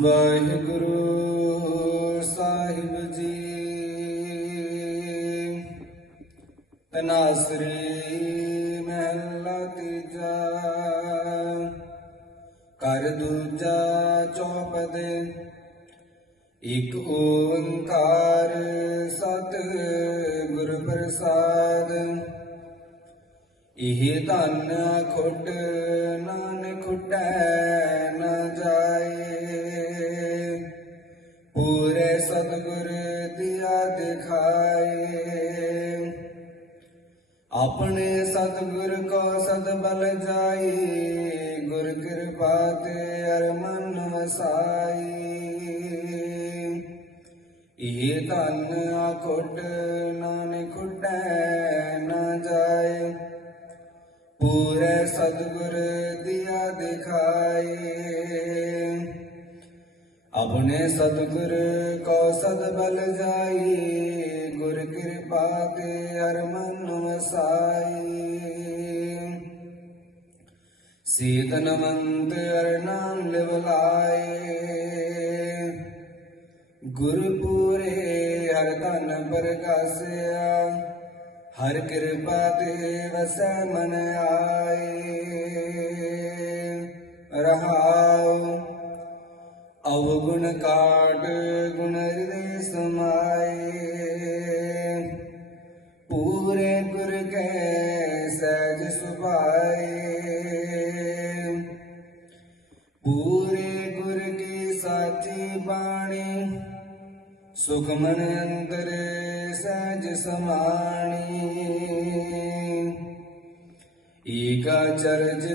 ਵਾਹਿਗੁਰੂ ਸਾਹਿਬ ਜੀ। ਤਨਾਸਰੀ ਮਹਿਲਾ ਤੀਜਾ। ਕਰ ਦੂਜਾ ਚੌਪਦੇ ਇਕ ਓੰਕਾਰ ਸਤ ਗੁਰ ਪ੍ਰਸਾਦ। ਇਹ ਧਨ ਖੁੱਟ ਨਾਨਕ ਖੁਟੈ। ਸਤਿਗੁਰ ਦਿਆ ਦਿਖਾਏ। ਆਪਣੇ ਸਤਿਗੁਰ ਕੋ ਸਦ ਬਲ ਜਾਈ, ਗੁਰ ਕਿਰਪਾ ਤੇ ਅਰ ਮਨ ਵਸਾਈ। ਇਹ ਧਨ ਆਖੁੱਟ ਨਾਨਕ ਖੁਟੈ ਨ ਜਾਏ। ਪੂਰੇ ਸਤਿਗੁਰ ਦਿਆ ਦਿਖਾਏ। ਆਪਣੇ ਸਤਿਗੁਰ ਕੋ ਸਦ ਬਲ ਜਾਈ, ਗੁਰ ਕਿਰਪਾ ਤੇ ਅਰ ਮਨ ਵਸਾਈ। ਸੀਤਨਵੰਤ ਅਰ ਨਾਮ ਲਿਵਲਾਏ ਗੁਰਪੂਰੇ ਹਰ ਧਨ ਪ੍ਰਕਾਸ਼ਿਆ, ਹਰ ਕਿਰਪਾ ਤੇ ਵਸੈ ਮਨ ਆਏ। ਰਹਾਉ ਅਵਗੁਣ ਕਾਟ ਗੁਣ ਹਿਰਦੇ ਸਮਾਏ। ਪੂਰੇ ਗੁਰ ਕੈ ਸਹਿਜ ਸੁਭਾਏ। ਪੂਰੇ ਗੁਰ ਕੀ ਸਾਚੀ ਬਾਣੀ, ਸੁਖਮਨ ਅੰਦਰ ਸਹਿਜ ਸਮਾਣੀ। ਏਕਾ ਚਰਜ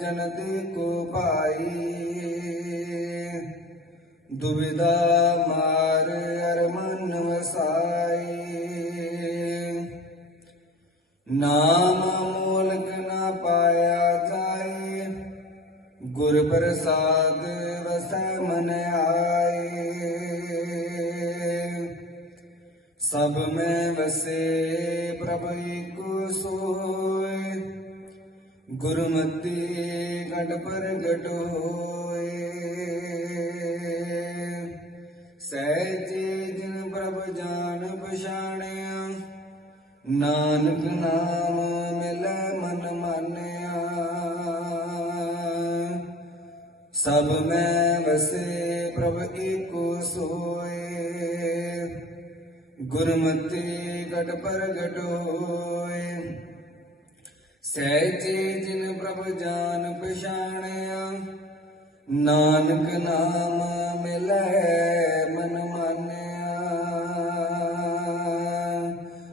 ਜਨਤ ਕੋ ਪਾਈ ਦੁਬਿਧਾ ਮਾਰ ਅਰ ਮਨ ਵਸਾਈ। ਨਾਮ ਮੂਲਕ ਨਾ ਪਾਇਆ ਜਾਏ, ਗੁਰ ਪ੍ਰਸਾਦ ਵਸੈ ਮਨ ਆਏ। ਸਭ ਮੈਂ ਵਸੇ, ਪ੍ਰਭ ਏਕੋ ਸੋਏ। ਗੁਰਮਤੀ ਘਟ ਪਰ ਹੋਏ ਪ੍ਰਭ ਜਾਣ ਪਛਾਣਿਆ। ਨਾਨਕ ਨਾਮ ਮਿਲੈ ਮਨ ਮਾਨਿਆ। ਸਭ ਮੈਂ ਵਸੇ ਪ੍ਰਭ ਏਕੋ ਸੋਏ। ਗੁਰਮਤਿ ਘਟ ਪ੍ਰਗਟ ਹੋਏ। ਸਹਿਜੇ ਜਿਨ ਪ੍ਰਭ ਜਾਣ ਪਛਾਣਿਆ। ਨਾਨਕ ਨਾਮ ਮਿਲੈ